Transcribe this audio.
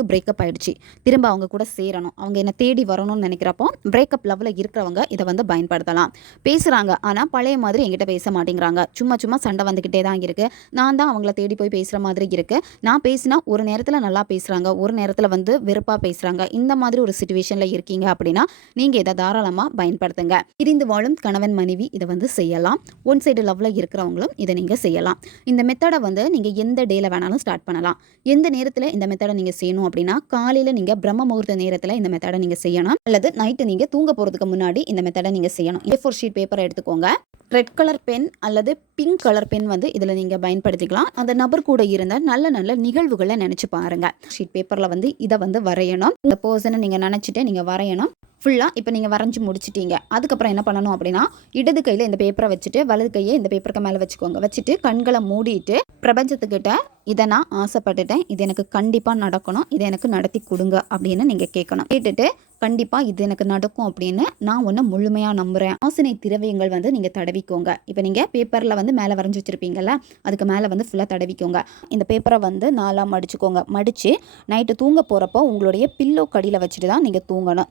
அவங்களுக்கு பிரேக்கப் ஆயிடுச்சு. திரும்ப அவங்க கூட சேரணும். அவங்க என்ன தேடி வரணும்னு நினைக்கிறப்போ பிரேக்கப் லெவலில் இருக்கிறவங்க இதை வந்து பயன்படுத்தலாம். பேசுகிறாங்க ஆனால் பழைய மாதிரி என்கிட்ட பேச மாட்டேங்கிறாங்க. சும்மா சும்மா சண்டை வந்துக்கிட்டே தான் இருக்குது நான் தான் அவங்கள தேடி போய் பேசுகிற மாதிரி இருக்குது நான் பேசினா ஒரு நேரத்தில் நல்லா பேசுகிறாங்க ஒரு நேரத்தில் வந்து வெறுப்பாக பேசுகிறாங்க இந்த மாதிரி ஒரு சுச்சுவேஷனில் இருக்கீங்க அப்படின்னா நீங்கள் இதை தாராளமாக பயன்படுத்துங்க. பிரிந்து வாழும் கணவன் மனைவி இதை வந்து செய்யலாம். ஒன் சைடு லவ்வில் இருக்கிறவங்களும் இதை நீங்கள் செய்யலாம். இந்த மெத்தடை வந்து நீங்கள் எந்த டேல வேணாலும் ஸ்டார்ட் பண்ணலாம். எந்த நேரத்தில் இந்த மெத்தடை நீங்கள் செய்யணும் அப்படின்னா காலையில் நீங்கள் பிரம்ம முகூர்த்த நேரத்தில் இந்த மெத்தடை நீங்கள் செய்யணும். அல்லது நைட்டு நீங்கள் தூங்க போகிறதுக்கு முன்னாடி இந்த மெத்தடை நீங்கள் செய்யணும். ஏ ஃபோர் ஷீட் பேப்பரை எடுத்துக்கோங்க. ரெட் கலர் பென் அல்லது பிங்க் கலர் பென் வந்து இதில் நீங்கள் பயன்படுத்திக்கலாம். அந்த நபர் கூட இருந்த நல்ல நல்ல நிகழ்வுகளை நினச்சி பாருங்க. ஷீட் பேப்பரில் வந்து இதை வந்து வரையணும். இந்த பர்சனை நீங்கள் நினச்சிட்டு நீங்கள் வரையணும். ஃபுல்லாக இப்போ நீங்கள் வரைஞ்சி முடிச்சிட்டீங்க. அதுக்கப்புறம் என்ன பண்ணணும் அப்படின்னா இடது கையில் இந்த பேப்பரை வச்சுட்டு வலது கையை இந்த பேப்பருக்கு மேலே வச்சுக்கோங்க. வச்சுட்டு கண்களை மூடிட்டு பிரபஞ்சத்துக்கிட்ட இதை நான் ஆசைப்பட்டுட்டேன். இது எனக்கு கண்டிப்பாக நடக்கணும். இதை எனக்கு நடத்தி கொடுங்க அப்படின்னு நீங்கள் கேட்கணும். கேட்டுட்டு கண்டிப்பாக இது எனக்கு நடக்கும் அப்படின்னு நான் ஒன்று முழுமையாக நம்புகிறேன் ஆசனை திரவியங்கள் வந்து நீங்கள் தடவிக்கோங்க. இப்போ நீங்கள் பேப்பரில் வந்து மேலே வரைஞ்சி வச்சுருப்பீங்கல்ல அதுக்கு மேலே வந்து ஃபுல்லாக தடவிக்கோங்க. இந்த பேப்பரை வந்து நாலாக மடிச்சுக்கோங்க. மடித்து நைட்டு தூங்க போகிறப்போ உங்களுடைய பில்லோ கடியில் வச்சுட்டு தான் நீங்கள் தூங்கணும்.